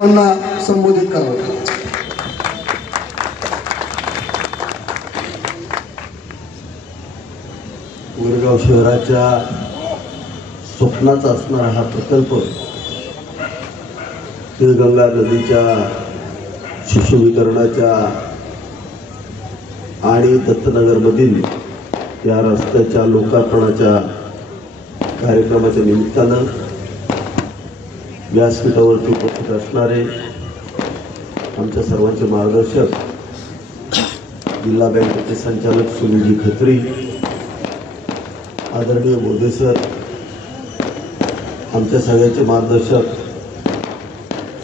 संबोधित करावं। कोरेगाव शहराच्या स्वप्नाचा असणारा हा प्रकल्प गंगा नदीच्या सुशोभीकरणाच्या आणि दत्तनगरमधील या रस्त्याच्या लोकार्पणाच्या कार्यक्रमाच्या निमित्तानं व्यासपीठावरती उपस्थित असणारे आमच्या सर्वांचे मार्गदर्शक जिल्हा बँकेचे संचालक सुनीलजी खत्री, आदरणीय मोदी सर, आमच्या सगळ्यांचे मार्गदर्शक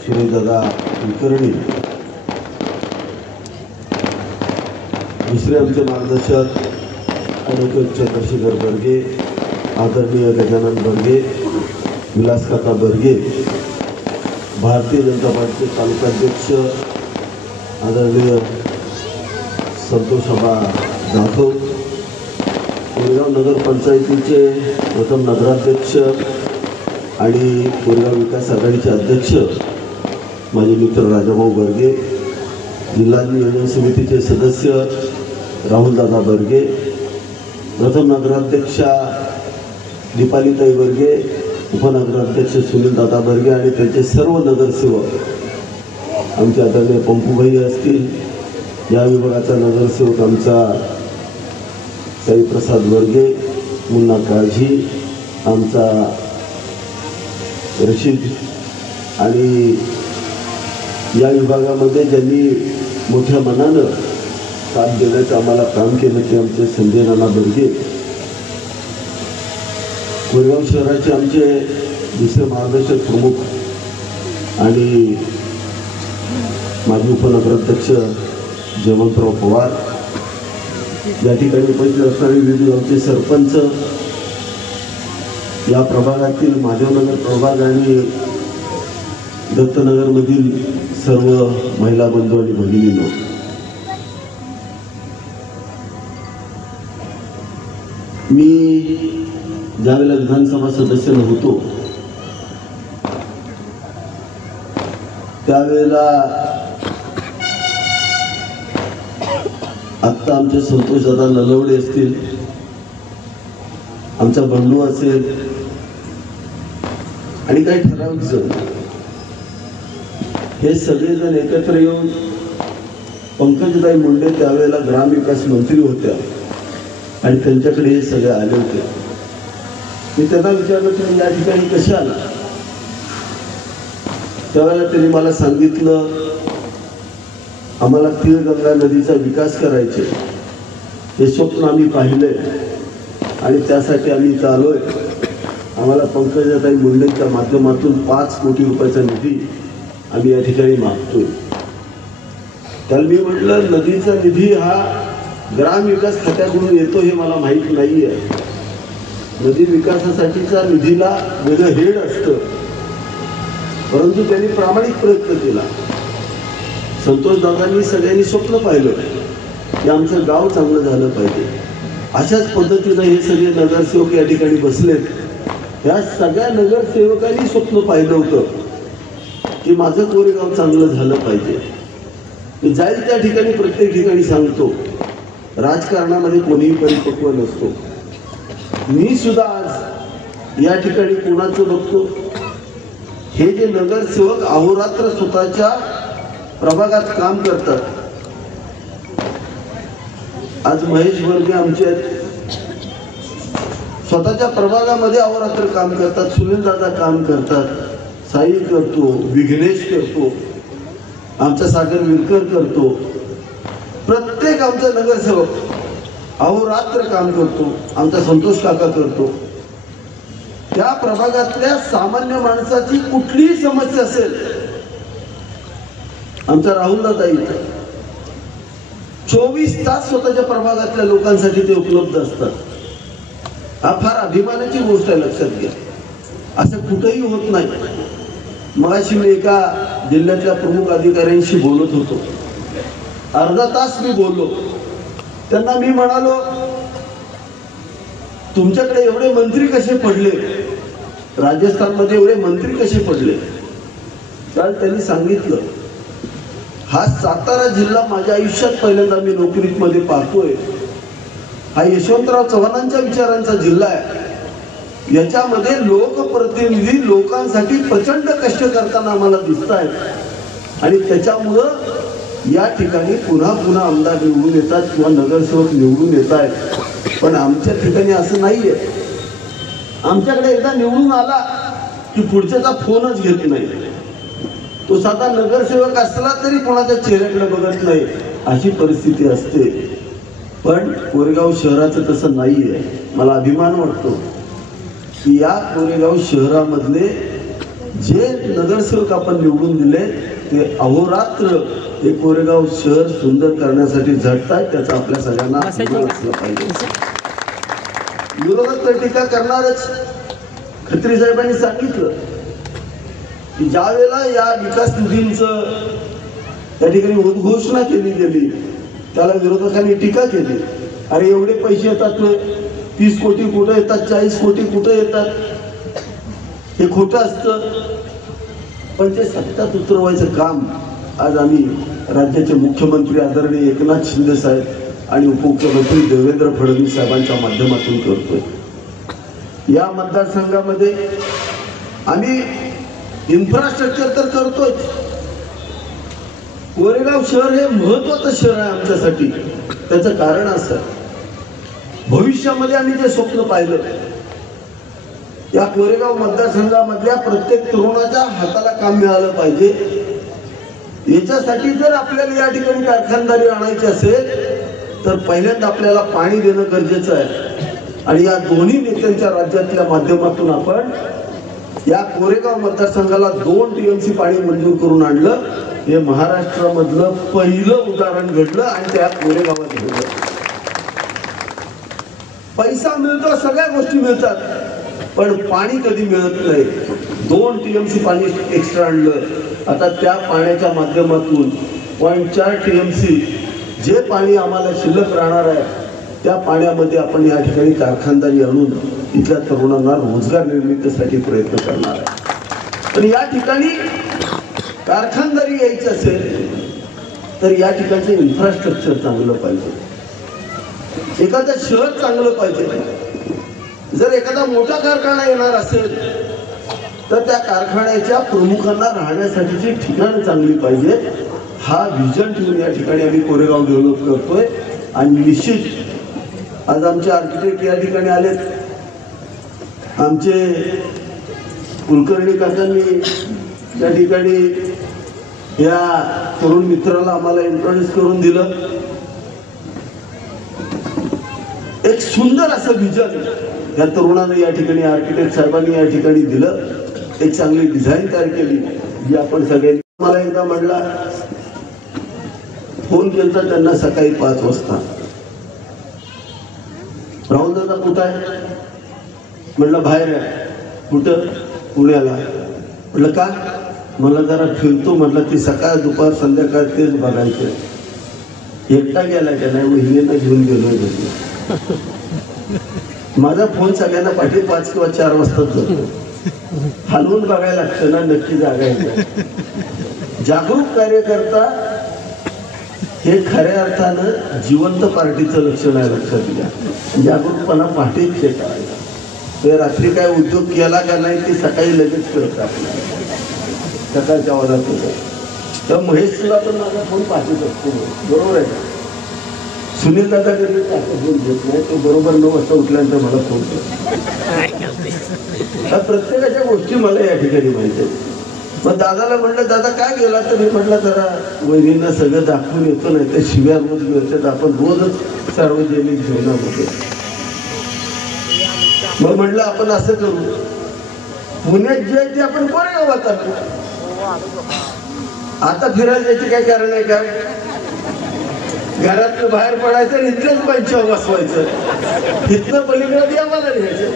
श्रीदादा कुलकर्णी, दुसरे आमचे मार्गदर्शक ॲडव्होकेट चंद्रशेखर बर्गे, आदरणीय गजानन बर्गे, विलासकाका बर्गे, भारतीय जनता पार्टीचे तालुकाध्यक्ष आदरणीय संतोषाबा जाधव, कोरेगाव नगरपंचायतीचे प्रथम नगराध्यक्ष आणि कोरेगाव विकास आघाडीचे अध्यक्ष माझे मित्र राजाभाऊ बर्गे, जिल्हा नियोजन समितीचे सदस्य राहुलदादा बर्गे, प्रथम नगराध्यक्षा दीपालीताई बर्गे, उपनगराध्यक्ष सुनीलदादा बर्गे आणि त्यांचे सर्व नगरसेवक, आमचे आदरणीय पंपूभाई असतील, या विभागाचा नगरसेवक आमचा साईप्रसाद बर्गे, मुन्ना काळजी, आमचा रशीद, आणि या विभागामध्ये ज्यांनी मोठ्या मनानं साथ देण्याचं आम्हाला काम केलं ते आमचे संजय नाना बर्गे, कोरेगाव शहराचे आमचे दुसरे मार्गदर्शक प्रमुख आणि माजी उपनगराध्यक्ष जयवंतराव पवार, या ठिकाणी उपस्थित असणारे विविध आमचे सरपंच, या प्रभागातील माधवनगर प्रभाग आणि दत्तनगरमधील सर्व महिला बंधू आणि भगिनींनो, मी ज्यावेळेला विधानसभा सदस्य होतो त्यावेळेला आत्ता आमचे संतोषदादा नलवडे असतील, आमचा बंडू असेल आणि काही ठराविक जण, हे सगळेजण एकत्र येऊन पंकजताई मुंडे त्यावेळेला ग्रामविकास मंत्री होत्या आणि त्यांच्याकडे हे सगळे आले होते. मी त्यांना विचारलं की या ठिकाणी कशा आला, त्यावेळेला त्यांनी मला सांगितलं आम्हाला गंगा नदीचा विकास करायचे हे स्वप्न आम्ही पाहिले आणि त्यासाठी आम्ही इथं आलोय. आम्हाला पंकजाताई मुंडेंच्या माध्यमातून 5 कोटी रुपयाचा निधी आम्ही या ठिकाणी मागतोय. त्याला मी म्हटलं नदीचा निधी हा ग्रामविकास खात्याकडून येतो हे मला माहीत नाही आहे. नदी विकासासाठीचा निधीला वेगळं हेड असतं, परंतु त्यांनी प्रामाणिक प्रयत्न केला. संतोषदादांनी सगळ्यांनी स्वप्न पाहिलं की आमचं गाव चांगलं झालं पाहिजे. अशाच पद्धतीनं हे सगळे नगरसेवक या ठिकाणी बसलेत. या सगळ्या नगरसेवकांनी स्वप्न पाहिलं होतं की माझं कोरेगाव चांगलं झालं पाहिजे. मी जाईल त्या ठिकाणी प्रत्येक ठिकाणी सांगतो, राजकारणामध्ये कोणीही परिपक्व नसतो. मी सुद्धा आज या ठिकाणी कोणाचं बघतो, हे जे नगरसेवक अहोरात्र स्वतःच्या प्रभागात काम करतात. आज महेश वर्गे आमचे स्वतःच्या प्रभागामध्ये अहोरात्र काम करतात, सुनीलदादा काम करतात, साई करतो, विघ्नेश करतो, आमचा सागर विरकर करतो. प्रत्येक आमचा नगरसेवक अहोरात्र काम करतो. आमचा संतोष काका करतो. त्या प्रभागातल्या सामान्य माणसाची कुठलीही समस्या असेल, आमचा राहुलदादा इथे 24 तास स्वतःच्या प्रभागातल्या लोकांसाठी ते उपलब्ध असतात. हा फार अभिमानाची गोष्ट आहे, लक्षात घ्या. असं कुठेही होत नाही. मगाशी मी एका जिल्ह्यातल्या प्रमुख अधिकाऱ्यांशी बोलत होतो, अर्धा तास मी बोललो. त्यांना मी म्हणालो तुमच्याकडे एवढे मंत्री कसे पडले, राजस्थानमध्ये एवढे मंत्री कसे पडले? काल त्यांनी सांगितलं, हा सातारा जिल्हा माझ्या आयुष्यात पहिल्यांदा मी नोकरीत मध्ये पाहतोय, हा यशवंतराव चव्हाणांच्या विचारांचा जिल्हा आहे. याच्यामध्ये लोकप्रतिनिधी लोकांसाठी प्रचंड कष्ट करताना आम्हाला दिसत आहेत आणि त्याच्यामुळं या ठिकाणी पुन्हा पुन्हा आमदार निवडून येतात किंवा नगरसेवक निवडून येत आहेत. पण आमच्या ठिकाणी असं नाहीये. आमच्याकडे एकदा निवडून आला की पुढच्याचा फोनच घेत नाही. तो साधा नगरसेवक असला तरी कोणाच्या चेहऱ्याकडे बघत नाही, अशी परिस्थिती असते. पण कोरेगाव शहराचं तसं नाहीये. मला अभिमान वाटतो की या कोरेगाव शहरामधले जे नगरसेवक आपण निवडून दिले ते अहोरात्र हे कोरेगाव शहर सुंदर करण्यासाठी झटतात. त्याचा आपल्या सगळ्यांना अभिमान असला पाहिजे. विरोधक तर टीका करणारच. खत्री साहेबांनी सांगितलं की ज्या वेळेला या विकास निधींचं त्या ठिकाणी उद्घोषणा केली गेली त्याला विरोधकांनी टीका केली. अरे एवढे पैसे येतात, 30 कोटी कुठं येतात, 40 कोटी कुठं येतात, हे खोटं असतं. पण ते सत्यात उतरवायचं काम आज आम्ही राज्याचे मुख्यमंत्री आदरणीय एकनाथ शिंदे साहेब आणि उपमुख्यमंत्री देवेंद्र फडणवीस साहेबांच्या माध्यमातून करतोय. या मतदारसंघामध्ये आम्ही इन्फ्रास्ट्रक्चर तर करतोय. कोरेगाव शहर हे महत्वाचं शहर आहे आमच्यासाठी. त्याचं कारण असं, भविष्यामध्ये आम्ही जे स्वप्न पाहिलं, या कोरेगाव मतदारसंघामधल्या प्रत्येक तरुणाच्या हाताला काम मिळालं पाहिजे. याच्यासाठी जर आपल्याला या ठिकाणी कारखानदारी आणायची असेल तर पहिल्यांदा आपल्याला पाणी देणं गरजेचं आहे. आणि या दोन्ही नेत्यांच्या राज्यातल्या माध्यमातून आपण या कोरेगाव मतदारसंघाला 2 TMC पाणी मंजूर करून आणलं. हे महाराष्ट्रामधलं पहिलं उदाहरण घडलं आणि त्या कोरेगावात घडलं. पैसा मिळतो, सगळ्या गोष्टी मिळतात, पण पाणी कधी मिळत नाही. 2 TMC पाणी एक्स्ट्रा आणलं. आता त्या पाण्याच्या माध्यमातून 0.4 TMC जे पाणी आम्हाला शिल्लक राहणार आहे त्या पाण्यामध्ये आपण या ठिकाणी कारखानदारी आणून इथल्या तरुणांना रोजगार निर्मितीसाठी प्रयत्न करणार आहे. पण या ठिकाणी कारखानदारी यायची असेल तर या ठिकाणचं इन्फ्रास्ट्रक्चर चांगलं पाहिजे, एखादं शहर चांगलं पाहिजे. जर एखादा मोठा कारखाना येणार असेल तर त्या कारखान्याच्या प्रमुखांना राहण्यासाठीची ठिकाणं चांगली पाहिजे. हा विजन ठेवून या ठिकाणी आम्ही कोरेगाव डेव्हलप करतोय. आणि निश्चित आज आमचे आर्किटेक्ट या ठिकाणी आलेत. आमचे कुलकर्णी काकांनी त्या ठिकाणी या तरुण मित्राला आम्हाला इंट्रोड्यूस करून दिलं. एक सुंदर असं विजन या तरुणाने या ठिकाणी आर्किटेक्ट साहेबांनी या ठिकाणी दिलं. एक चांगली डिझाईन तयार केली जी आपण सगळ्यांनी. मला एकदा म्हणला, फोन केला त्यांना सकाळी 5 वाजता, राहुल दादा कुठं आहे? म्हटलं बाहेर आहे. कुठं? पुण्याला. म्हटलं का? मला जरा फिरतो. म्हटलं ती सकाळ दुपार संध्याकाळ तेच बघायचं. एकटा गेला का नाही? वहिनीला घेऊन गेलो. माझा फोन सगळ्यांना पाठी 5 किंवा 4 वाजता जातो. हलवून बघायला लागतं ना नक्की जागा आहे. जागरूक कार्यकर्ता हे खऱ्या अर्थानं जिवंत पार्टीचं लक्षण आहे. लक्षात घ्या. जागरूकपणा पहाटेच करायचा. ते रात्री काय उद्योग केला का नाही ते सकाळी लगेच करतात. सकाळच्या आवाजात तर महेशला पण माझा फोन पाठवत असतो. बरोबर आहे का? सुनील दादा कधी फोन घेत नाही. तो बरोबर 9 वाजता उठल्यानंतर मला फोन करतो. प्रत्येकाच्या गोष्टी मला या ठिकाणी माहिती आहेत. मग दादाला म्हटलं, दादा काय गेला? तर मी म्हटलं जरा वहिनींना सगळं दाखवून येतो, नाही तर शिव्या रोज मिळतात. आपण रोजच सार्वजनिक जीवनामध्ये. मग म्हटलं आपण असं करू, पुण्यात जे आहे ते आपण कोरेगावात आणू. आता फिरायला जायचे काय कारण आहे का? घरातलं बाहेर पडायचं आणि इथल्याच पंचावर बसवायचं. इथनं पलीकडे आम्हाला घ्यायचं.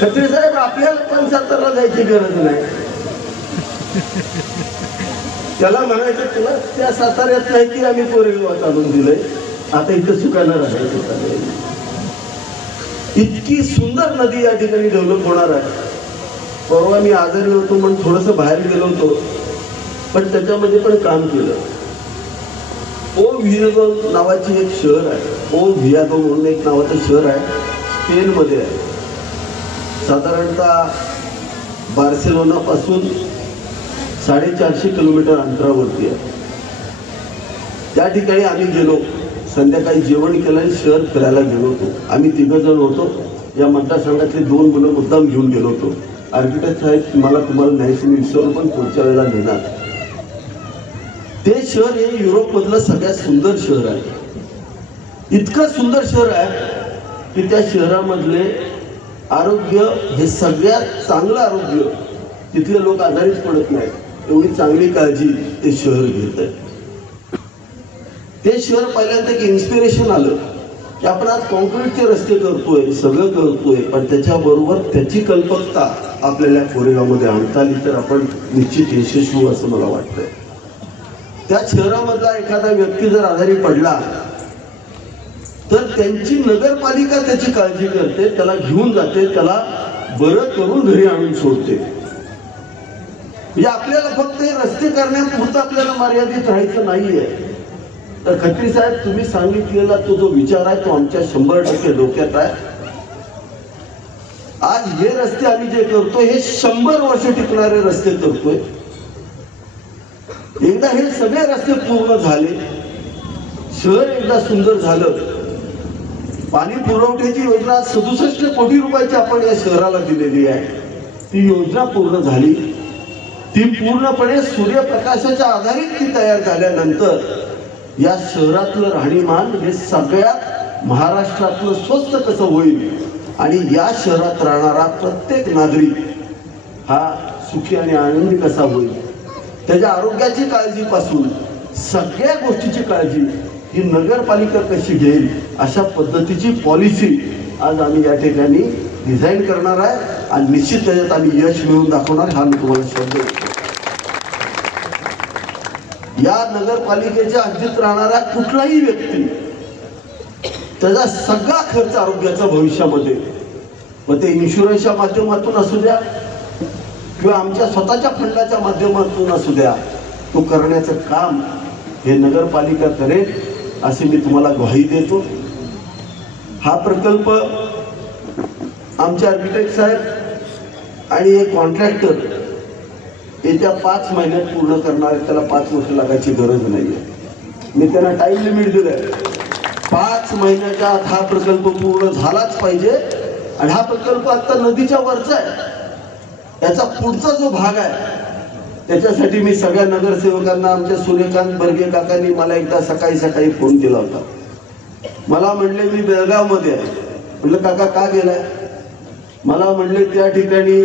खत्री साहेब आपल्याला पण सातारला जायची गरज नाही. त्याला म्हणायचं तुला त्या साताऱ्यात नाही की आम्ही कोरेगावात आणून दिलंय, आता इथं सुखानं राहायचं. इतकी सुंदर नदी या ठिकाणी डेव्हलप होणार आहे. परवा मी आजारी होतो म्हणून थोडंसं बाहेर गेलो होतो, पण त्याच्यामध्ये पण काम केलं. ओ व्हियादो नावाची एक शहर आहे, ओ व्हियादो म्हणून एक नावाचं शहर आहे, स्पेनमध्ये आहे. साधारणतः बार्सेलोना पासून 450 किलोमीटर अंतरावरती आहे. त्या ठिकाणी आम्ही गेलो, संध्याकाळी जेवण केलं आणि शहर फिरायला गेलो होतो. आम्ही 3 जण होतो. या मतदारसंघातले 2 मुलं मुद्दाम घेऊन गेलो होतो. आर्किटेक्ट साहेब मला तुम्हाला न्यायची मी विसरून पण पुढच्या वेळेला नेणार. ते शहर हे युरोपमधलं सगळ्यात सुंदर शहर आहे. इतकं सुंदर शहर आहे की त्या शहरामधले आरोग्य हे सगळ्यात चांगलं आरोग्य, तिथले लोक आजारीच पडत नाहीत, एवढी चांगली काळजी ते शहर घेत आहे. ते शहर पहिल्यांदा एक इन्स्पिरेशन आलं की आपण आज कॉन्क्रीटचे रस्ते करतोय, सगळं करतोय, पण त्याच्याबरोबर त्याची कल्पकता आपल्याला कोरेगावमध्ये आणता आली तर आपण निश्चित यशस्वी होऊ असं मला वाटतंय. त्या शहरामधला एखादा व्यक्ती जर आजारी पडला तर त्यांची नगरपालिका त्याची काळजी करते, त्याला घेऊन जाते, त्याला बरं करून घरी आणून सोडते. म्हणजे आपल्याला फक्त हे रस्ते करण्यापुरतं आपल्याला मर्यादित राहायचं नाहीये. तर खत्री साहेब, तुम्ही सांगितलेला तो जो विचार आहे तो आमच्या 100% डोक्यात आहे. आज हे रस्ते आम्ही जे करतोय हे 100 वर्ष टिकणारे रस्ते करतोय. एकदा हे सगळे रस्ते पूर्ण झाले, शहर एकदा सुंदर झालं, पाणी पुरवठ्याची योजना 67 कोटी रुपयाची आपण या शहराला दिलेली आहे. ती योजना पूर्ण झाली. ती पूर्णपणे सूर्यप्रकाशाच्या आधारित ती तयार झाल्यानंतर या शहरातलं राहणीमान हे सगळ्यात महाराष्ट्रातलं स्वस्त कसं होईल आणि या शहरात राहणारा प्रत्येक नागरिक हा सुखी आणि आनंदी कसा होईल, त्याच्या आरोग्याची काळजीपासून सगळ्या गोष्टीची काळजी ही नगरपालिका कशी घेईल अशा पद्धतीची पॉलिसी आज आम्ही या ठिकाणी डिझाईन करणार आहे आणि निश्चित त्याच्यात आम्ही यश मिळवून दाखवणार. हा मी तुम्हाला शब्द देतो. या नगरपालिकेच्या हद्दीत राहणारा कुठलाही व्यक्ती त्याचा सगळा खर्च आरोग्याचा भविष्यामध्ये, मग ते इन्शुरन्सच्या माध्यमातून असू द्या किंवा आमच्या स्वतःच्या फंडाच्या माध्यमातून असू द्या, तो करण्याचं काम हे नगरपालिका करेल असे मी तुम्हाला ग्वाही देतो. हा प्रकल्प आमचे आर्किटेक्ट साहेब आणि एक कॉन्ट्रॅक्टर येत्या 5 महिन्यात पूर्ण करणार आहे. त्याला 5 वर्ष लागायची गरज नाहीये. मी त्यांना टाइम लिमिट दिलंय. 5 महिन्याच्या आत हा प्रकल्प पूर्ण झालाच पाहिजे. आणि हा प्रकल्प आता नदीच्या वरचा आहे. याचा पुढचा जो भाग आहे त्याच्यासाठी मी सगळ्या नगरसेवकांना, आमच्या सूर्यकांत बर्गे काकांनी मला एकदा सकाळी फोन केला होता. मला म्हणले मी बेळगाव मध्ये आहे. म्हणलं काका का गेलाय? मला म्हणले त्या ठिकाणी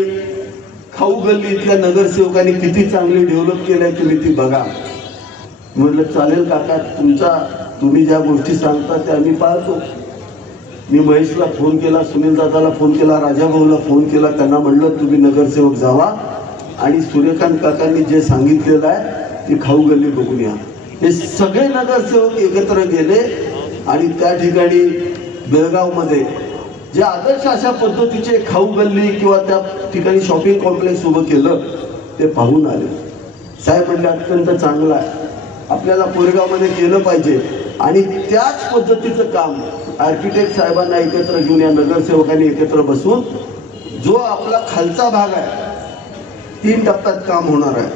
खाऊ गल्ली इथल्या नगरसेवकांनी किती चांगली डेव्हलप केलंय, तुम्ही ती बघा. म्हणलं चालेल काका, तुम्ही ज्या गोष्टी सांगता त्या आम्ही पाळतो. मी महेशला फोन केला, सुनील दादाला फोन केला, राजाभाऊला फोन केला. त्यांना म्हणलं तुम्ही नगरसेवक जावा आणि सूर्यकांत काकांनी जे सांगितलेलं आहे ती खाऊ गल्ली बघून या. हे सगळे नगरसेवक एकत्र गेले आणि त्या ठिकाणी बेळगाव मध्ये जे आदर्श अशा पद्धतीचे खाऊ गल्ली किंवा त्या ठिकाणी शॉपिंग कॉम्प्लेक्स उभं केलं ते पाहून आले. साहेब म्हणले अत्यंत चांगलं आहे, आपल्याला कोरेगावमध्ये केलं पाहिजे. आणि त्याच पद्धतीचं काम आर्किटेक्ट साहेबांना एकत्र घेऊन या नगरसेवकांनी एकत्र बसून जो आपला खालचा भाग आहे 3 टप्प्यात काम होणार आहे.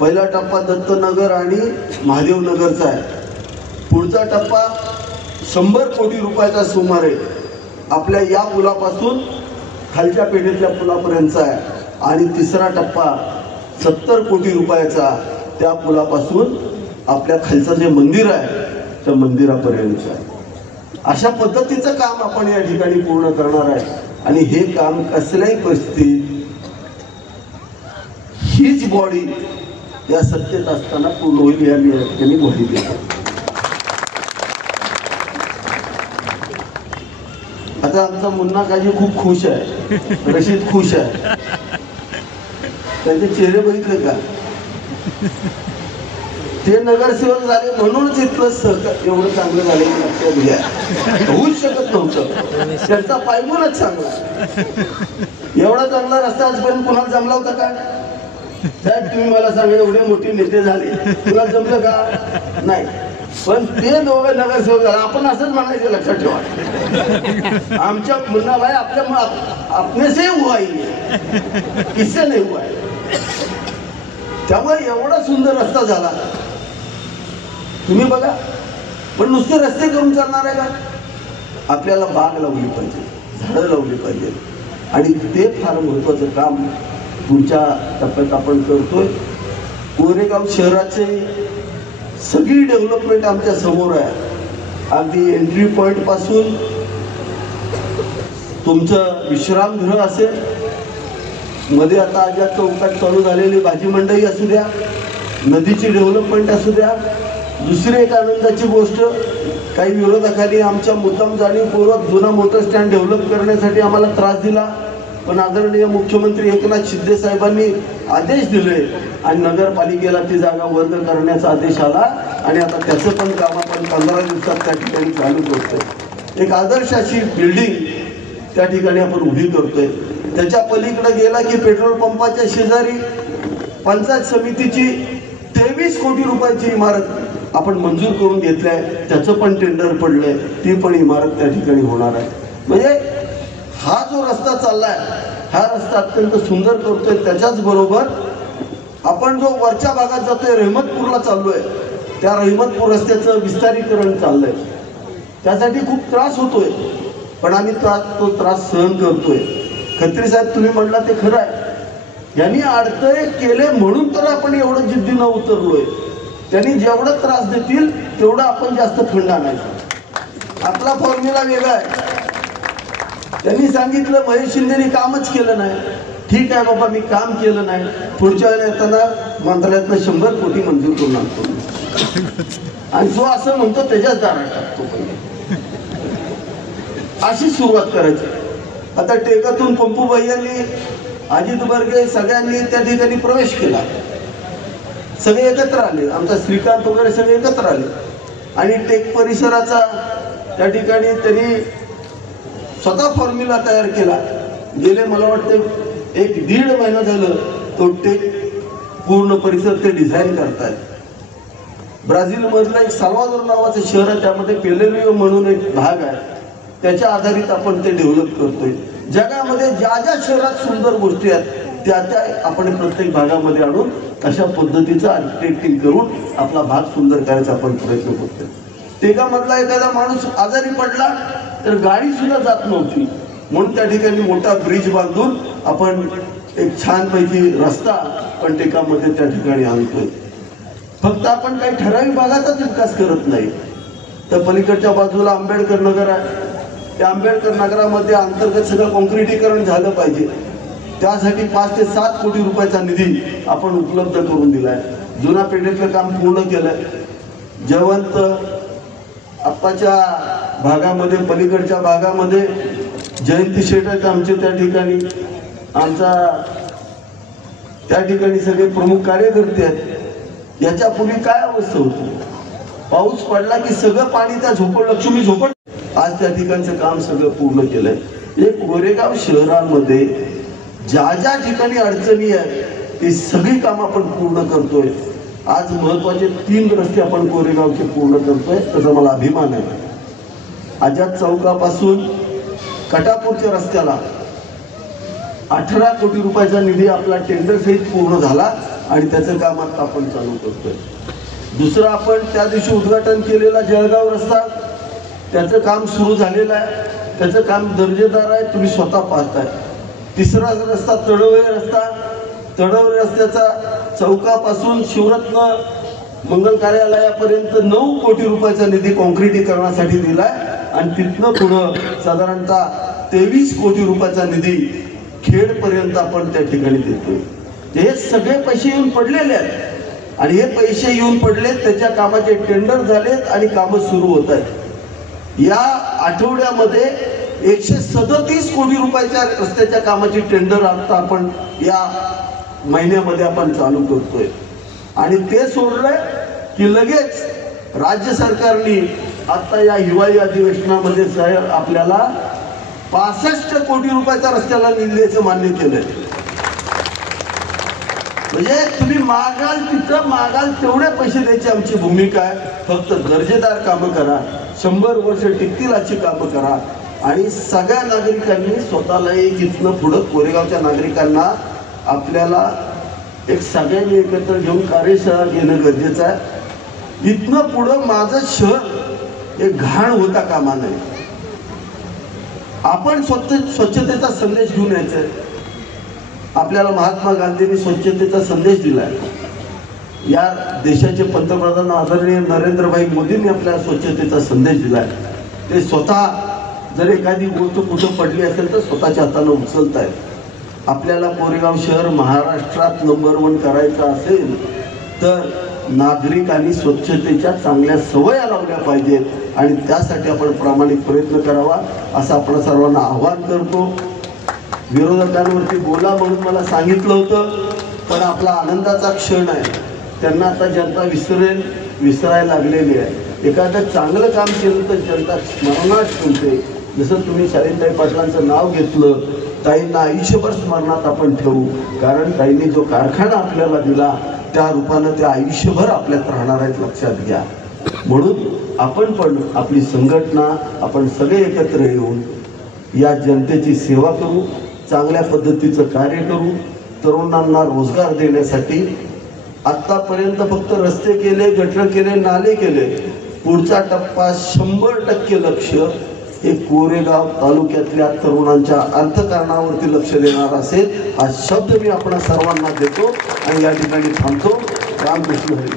पहिला टप्पा दत्तनगर आणि महादेव नगरचा आहे. पुढचा टप्पा 100 कोटी रुपयाचा सुमारे आपल्या या पुलापासून खालच्या पेठेतल्या पुलापर्यंतचा आहे. आणि तिसरा टप्पा 70 कोटी रुपयाचा त्या पुलापासून आपल्या खालचं जे मंदिर आहे त्या मंदिरापर्यंतचं आहे. अशा पद्धतीचं काम आपण या ठिकाणी पूर्ण करणार आहे. आणि हे काम कसल्याही परिस्थितीत हीच बॉडी या सत्तेत असताना पूर्ण होईल या मी या ठिकाणी ग्वाही देतो. आता आमचा मुन्ना काजी खूप खुश आहे, रशीद खुश आहे. त्यांचे चेहरे बघितले का? ते नगरसेवक झाले म्हणूनच इतकं सहकार एवढं चांगलं झालं की लक्षात घ्या. होऊच शकत नव्हतं. त्यांचा पायगुणच चांगला. एवढा चांगला रस्ता आजपर्यंत कुणाला जमला होता का साहेब? तुम्ही मला सांगा, एवढे मोठे नेते झाले, तुला जमलं का? नाही. पण ते दोघं नगरसेवक झाला. आपण असंच म्हणायचं, लक्षात ठेवा. आमच्या मुन्ना भाई आपल्या अपने से हुआ ही किससे नाही हुआ. त्यामुळे एवढा सुंदर रस्ता झाला, तुम्ही बघा. पण नुसते रस्ते करून चालणार आहे का? आपल्याला बाग लावली पाहिजे, झाडं लावली पाहिजे. आणि ते फार महत्वाचं काम पुढच्या टप्प्यात आपण करतोय. कोरेगाव शहराचे सगळी डेव्हलपमेंट आमच्या समोर आहे. अगदी एंट्री पॉइंट पासून तुमचं विश्रामगृह असेल, मध्ये आता आझाद चौकात चालू झालेली भाजी मंडई असू द्या, नदीची डेव्हलपमेंट असू द्या. दुसरी एक आनंदाची गोष्ट, काही विरोधकांनी आमच्या मुद्दाम जाणीवपूर्वक जुना मोटर स्टँड डेव्हलप करण्यासाठी आम्हाला त्रास दिला. पण आदरणीय मुख्यमंत्री एकनाथ शिंदे साहेबांनी आदेश दिले आणि नगरपालिकेला ती जागा वर्ग करण्याचा आदेश आला. आणि आता त्याचं पण काम आपण 15 दिवसात त्या ठिकाणी चालू करतोय. एक आदर्श अशी बिल्डिंग त्या ठिकाणी आपण उभी करतोय. त्याच्या पलीकडे गेला की पेट्रोल पंपाच्या शेजारी पंचायत समितीची 23 कोटी रुपयाची इमारत आपण मंजूर करून घेतलाय. त्याचं पण टेंडर पडलंय, ती पण इमारत त्या ठिकाणी होणार आहे. म्हणजे हा जो रस्ता चाललाय, हा रस्ता अत्यंत सुंदर करतोय. त्याच्याच बरोबर आपण जो वरच्या भागात जातोय, रहमतपूरला चाललोय, त्या रहमतपूर रस्त्याचं विस्तारीकरण चाललंय. त्यासाठी खूप त्रास होतोय, पण आम्ही तो त्रास सहन करतोय. खत्री साहेब, तुम्ही म्हणला ते खरं आहे. यांनी अडथळे केले म्हणून तर आपण एवढं जिद्दीनं उतरलोय. त्यांनी जेवढा त्रास देतील तेवढं आपण जास्त फंड आणायचं. आपला फॉर्म्युला वेगळा आहे. त्यांनी सांगितलं महेश शिंदेनी कामच केलं नाही. ठीक आहे बाबा, मी काम केलं नाही, पुढच्या वेळेला येताना मंत्रालयातनं 100 कोटी मंजूर करून आणतो. आणि जो असं म्हणतो त्याच्याच दारात टाकतो. अशी सुरुवात करायची. आता टेकातून पंपू भैयांनी, अजित बर्गे सगळ्यांनी त्या ठिकाणी प्रवेश केला. सगळे एकत्र आले, आमचा श्रीकांत वगैरे सगळे एकत्र आले आणि टेक परिसराचा त्या ठिकाणी त्यांनी स्वतः फॉर्म्युला तयार केला. गेले मला वाटतं 1-1.5 महिना झालं तो टेक पूर्ण परिसर ते डिझाईन करतायत. ब्राझील मधलं एक साल्वादोर नावाचं शहर आहे, त्यामध्ये पेलेरियो म्हणून एक भाग आहे, त्याच्या आधारित आपण ते डेव्हलप करतोय. जगामध्ये ज्या ज्या शहरात सुंदर गोष्टी आहेत त्या त्या आपण प्रत्येक भागामध्ये आणून अशा पद्धतीचं आर्किटेक्टिंग करून आपला भाग सुंदर करायचा आपण प्रयत्न करतोय. टेकामधला एखादा माणूस आजारी पडला तर गाडी सुद्धा जात नव्हती, म्हणून त्या ठिकाणी मोठा ब्रिज बांधून आपण एक छानपैकी रस्ता पण टेकामध्ये त्या ठिकाणी आणतोय. फक्त आपण काही ठराविक भागाचाच विकास करत नाही. तर पलीकडच्या बाजूला आंबेडकर नगर आहे, त्या आंबेडकर नगरामध्ये अंतर्गत सगळं कॉन्क्रिटीकरण झालं पाहिजे. त्यासाठी 5 ते 7 कोटी रुपयाचा निधी आपण उपलब्ध करून दिलाय. जुना पेठेतलं काम पूर्ण केलंय. जयवंत आप्पाच्या भागामध्ये, पलीकडच्या भागामध्ये जयंती शेठ आहेत आमचे, त्या ठिकाणी आमचा त्या ठिकाणी सगळे प्रमुख कार्यकर्ते आहेत. याच्यापूर्वी काय अवस्था होती, पाऊस पडला की सगळं पाणी त्या लक्ष्मी झोपड. आज त्या ठिकाणचं काम सगळं पूर्ण केलंय. एक कोरेगाव शहरामध्ये ज्या ज्या ठिकाणी अडचणी आहेत ती सगळी काम आपण पूर्ण करतोय. आज महत्वाचे 3 रस्ते आपण कोरेगावचे पूर्ण करतोय, त्याचा मला अभिमान आहे. आझाद चौकापासून कटापूरच्या रस्त्याला 18 कोटी रुपयाचा निधी आपला टेंडर सहित पूर्ण झाला आणि त्याचं काम आता आपण चालू करतोय. दुसरा, आपण त्या दिवशी उद्घाटन केलेला जळगाव रस्ता, त्याचं काम सुरू झालेलं आहे. त्याचं काम दर्जेदार आहे, तुम्ही स्वतः पाहताय. तिसरा रस्ता तडवळे रस्ता, तडवळे रस्त्याचा चौकापासून शिवरत्न मंगल कार्यालयापर्यंत 9 कोटी रुपयाचा निधी कॉन्क्रिटीकरणासाठी दिलाय आणि तिथनं पुढं साधारणतः 23 कोटी रुपयाचा निधी खेडपर्यंत आपण त्या ठिकाणी देतोय. हे सगळे पैसे येऊन पडलेले आहेत आणि हे पैसे येऊन पडले, त्याच्या कामाचे टेंडर झालेत आणि कामं सुरू होत आहेत. या आठवड्यामध्ये 137 कोटी रुपयाच्या रस्त्याच्या कामाची टेंडर आता आपण या महिन्यामध्ये आपण चालू करतोय. आणि ते सोडलंय की लगेच राज्य सरकारने आता या हिवाळी अधिवेशनामध्ये आपल्याला 65 कोटी रुपयाचा रस्त्याला निधीचं मान्य केलंय. म्हणजे तुम्ही मागाल तिथं मागाल तेवढे पैसे द्यायची आमची भूमिका आहे. फक्त दर्जेदार कामं करा, 100 वर्ष टिकतील अशी कामं करा आणि सगळ्या नागरिकांनी स्वतःला एक इथनं पुढं कोरेगावच्या नागरिकांना आपल्याला एक सगळ्यांनी एकत्र घेऊन कार्यशाळा घेणं गरजेचं आहे. इथनं पुढं माझं शहर एक घाण होता कामा नये. आपण स्वच्छतेचा संदेश घेऊन यायचा. आपल्याला महात्मा गांधींनी स्वच्छतेचा संदेश दिलाय. या देशाचे पंतप्रधान आदरणीय नरेंद्रभाई मोदींनी आपल्याला स्वच्छतेचा संदेश दिलाय. ते स्वतः जर एखादी गोष्ट कुठं पडली असेल तर स्वतःच्या हाताने उचलतायत. आपल्याला कोरेगाव शहर महाराष्ट्रात नंबर 1 करायचं असेल तर नागरिकांनी स्वच्छतेच्या चांगल्या सवया लावल्या पाहिजेत आणि त्यासाठी आपण प्रामाणिक प्रयत्न करावा असं आपण सर्वांना आवाहन करतो. विरोधकांवरती बोला म्हणून मला सांगितलं होतं, पण आपला आनंदाचा क्षण आहे. त्यांना आता जनता विसरायला लागलेली आहे. एखादं चांगलं काम केलं तर जनता स्मरणात ठेवते. जसं तुम्ही शालिनताई पाटलांचं नाव घेतलं, ताईंना आयुष्यभर स्मरणात आपण ठेवू. कारण ताईंनी जो कारखाना आपल्याला दिला त्या रूपानं त्या आयुष्यभर आपल्यात राहणार आहेत, लक्षात घ्या. म्हणून आपण पण आपली संघटना आपण सगळे एकत्र येऊन या जनतेची सेवा करू, चांगल्या पद्धतीचं कार्य करू. तरुणांना रोजगार देण्यासाठी आतापर्यंत फक्त रस्ते केले, गटर केले, नाले केले. पुढचा टप्पा 100% लक्ष हे कोरेगाव तालुक्यातल्या तरुणांच्या अर्थकारणावरती लक्ष देणार असेल हा शब्द मी आपण सर्वांना देतो आणि या ठिकाणी थांबतो. रामकृष्ण हरी.